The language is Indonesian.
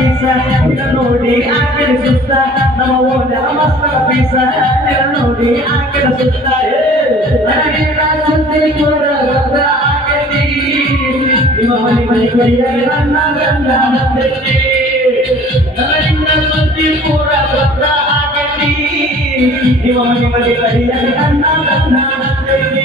bisa Tidak nudi akhirnya susah Nama wanda amas tak bisa Tidak nudi akhirnya susah Lagi rasa sendiri kura kata akhirnya Lima mani mani kuriya rana ganda nanti Lagi rasa sendiri kura kata akhirnya Lima mani mani kuriya rana ganda nanti